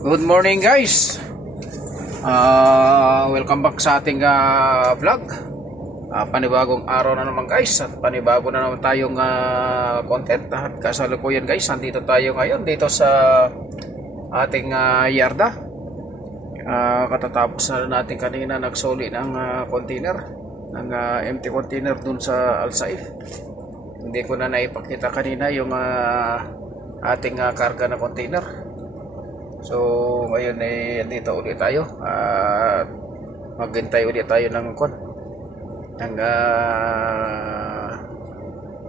Good morning guys. Welcome back sa ating vlog. Panibagong araw na naman guys, at panibago na naman tayong content. At kasalukuyan guys, nandito tayo ngayon dito sa ating yarda. Katatapos na natin kanina nagsoli ng container, ng empty container dun sa Al Saif. Hindi ko na naipakita kanina yung ating karga na container. So ngayon ay dito ulit tayo at maghintay ulit tayo ng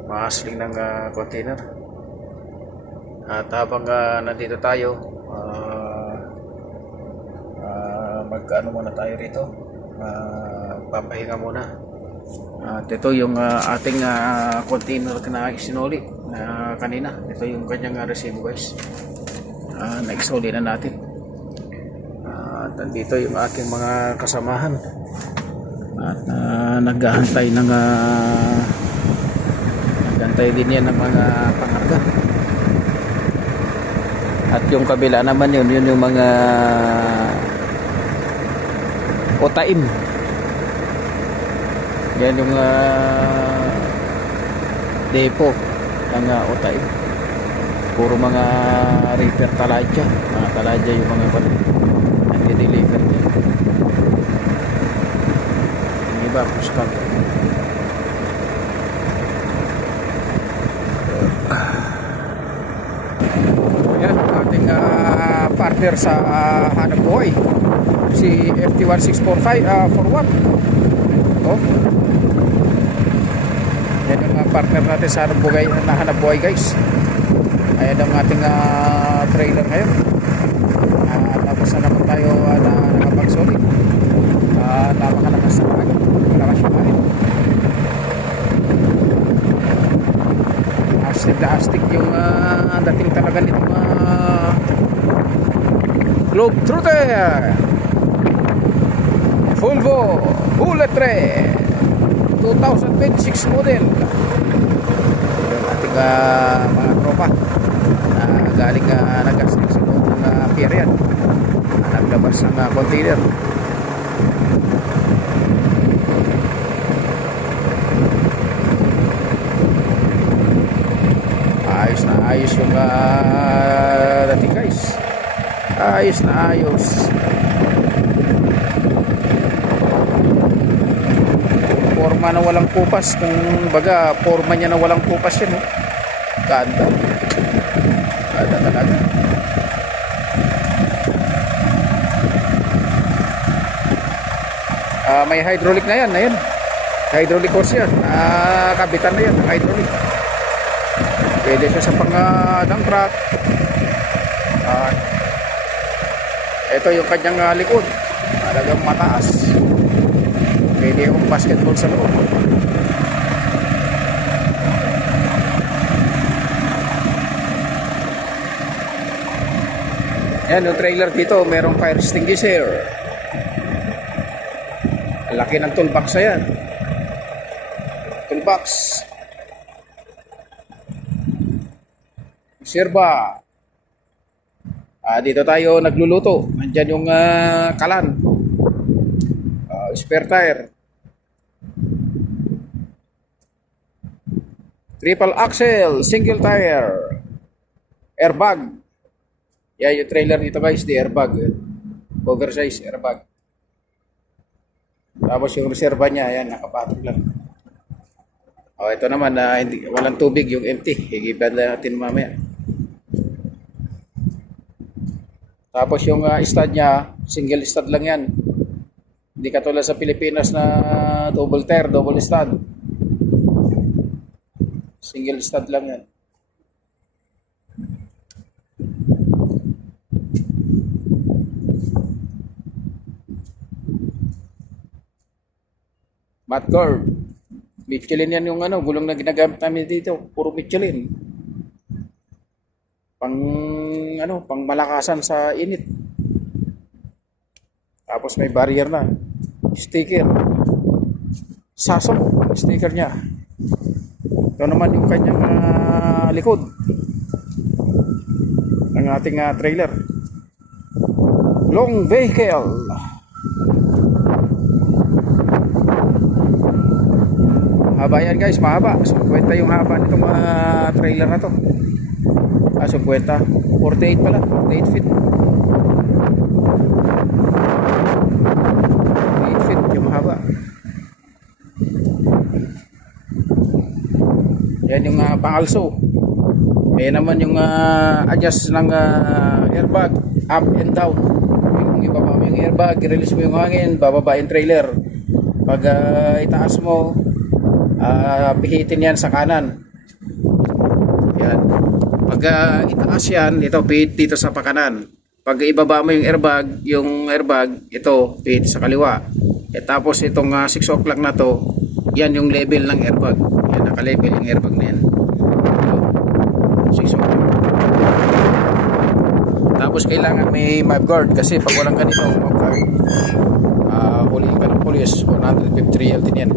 mahasling ng container. At habang nandito tayo, mag-ano muna tayo rito, papahinga muna. At ito yung ating container na sinuli kanina. Ito yung kanyang resibo guys. Nagsoli na natin. At nandito yung aking mga kasamahan at naghahantay ng naghahantay din yan ng mga pangarga. At yung kabila naman yun yung mga otaim. Yan yung depo ng otaim. Puro mga repair taladya. Mga taladya yung mga nag-deliver niya. Yung iba, puskal. Ayan, ating partner sa hanap buhay. Si FT1645 oh. Yan yung partner natin sa hanap buhay guys. Ayan ang ating trailer ngayon. Tapos na naman tayo nakapagsulit. Napakalakas na agad. Malakas yung akin. Astig na astig yung dating talaga nitong Globetrotter Volvo Bullet 3 2026 model. Yung ating mga tropa galing nag-astig sa loob ng pier yan, naglabas ng container. Ayos na ayos yung dating guys, ayos na ayos. Forma na walang kupas, kung baga forma niya na walang kupas yan eh. Ganda talaga. May hydraulic na yan, hydraulic hose yan, kabitan na yan ng hydraulic. Pwede siya sa dump truck. Ito yung kanyang likod, talagang mataas, pwede yung basketball sa loob. Yan, yung trailer dito, merong fire extinguisher. Laki ng toolbox na yan. Toolbox. Sirba. Dito tayo nagluluto. Nandyan yung kalan. Spare tire. Triple axle, single tire. Airbag. Yan yung trailer dito guys, di airbag. Oversize airbag. Tapos yung reserva niya, yan, nakapatok lang. Ito naman, walang tubig, yung empty. Higipad natin mamaya. Tapos yung stud niya, single stud lang yan. Hindi katulad sa Pilipinas na double tire, double stud. Single stud lang yan. Mat curve. Michelin yan yung gulong na ginagamit namin dito. Puro Michelin. Pang malakasan sa init. Tapos may barrier na. Sticker. Sasok. Sticker niya. Ito naman yung kanyang likod ng ating trailer. long vehicle. Haba yan guys, mahaba. 50 yung haba nitong trailer na to. 50, 48 pala, 48 feet. 48 feet yung mahaba. Yan yung pang-also. Ayan naman yung adjust ng airbag, up and down. Yung ibaba mo yung airbag, i-release mo yung hangin, bababa yung trailer. Pag itaas mo, pihitin yan sa kanan. Yan. Pag itaas yan, ito pihit dito sa pakanan. Pag ibaba mo yung airbag, ito pihit sa kaliwa. Tapos itong 6 o'clock na to, yan yung level ng airbag. Yan, naka-level yung airbag na yan. 6 o'clock. Tapos kailangan may mudguard kasi pag walang ganito, huliin ka ng police, 150 real din yan.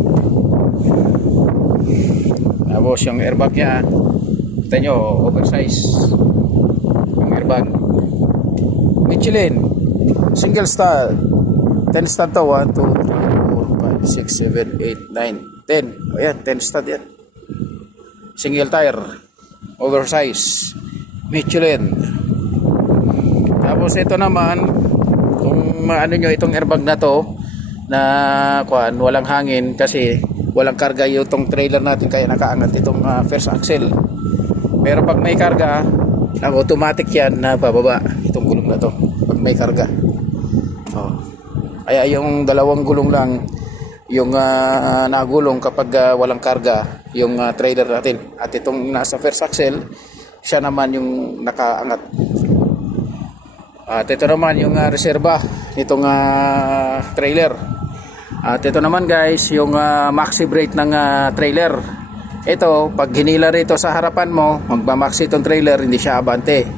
Tapos yung airbag nya, kita nyo, oversize yung airbag. Michelin, single stud, 10 stud to, 1, 2, 3, 4, 5, 6, 7, 8, 9, 10. O yan, 10 stud yan. Single tire, oversize, Michelin. Tapos ito naman, kung ano nyo itong airbag na to, na walang hangin kasi walang karga yung itong trailer natin kaya nakaangat itong first axle. Pero pag may karga, automatic yan na bababa itong gulong na to pag may karga. Kaya yung dalawang gulong lang yung nagulong kapag walang karga yung trailer natin, at itong nasa first axle siya naman yung nakaangat. At ito naman yung reserba nitong trailer. At ito naman guys yung maxi brake ng trailer. Ito pag hinila rito sa harapan mo, magmamaxi itong trailer, hindi siya abante.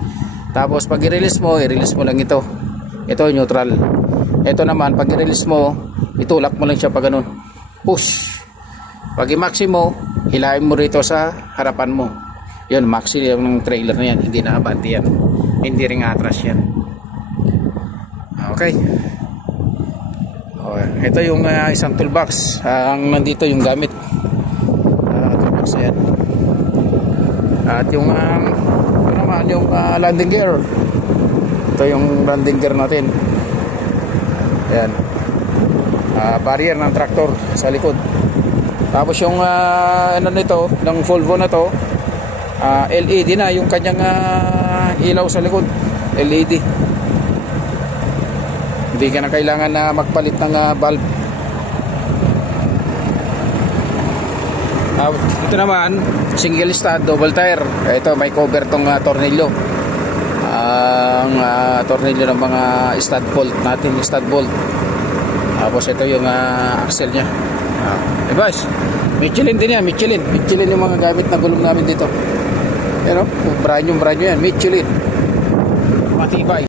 Tapos pag i-release mo lang ito. Ito neutral. Ito naman pag i-release mo, itulak mo lang siya pa ganun, push. Pag i-maxi mo, hilahin mo rito sa harapan mo. Yun, maxi yung trailer na yan, hindi na abante yan, hindi rin atras yan. Okay. Ito yung isang toolbox. Ang nandito yung gamit. Toolbox yan. At yung ito naman yung landing gear. Ito yung landing gear natin. Yan. Barrier ng tractor sa likod. Tapos yung ano nito, ng Volvo na to, LED na yung kanyang ilaw sa likod. LED. Hindi ka na kailangan na magpalit ng bulb. Ito naman, single stud, double tire. Ito may cover tong tornilyo. Ang tornilyo ng mga stud bolt natin, stud bolt. Tapos ito yung axle nya. Guys, Michelin din yan, Michelin yung mga gamit na gulong namin dito. Yan o, brand new yan, Michelin. Matibay.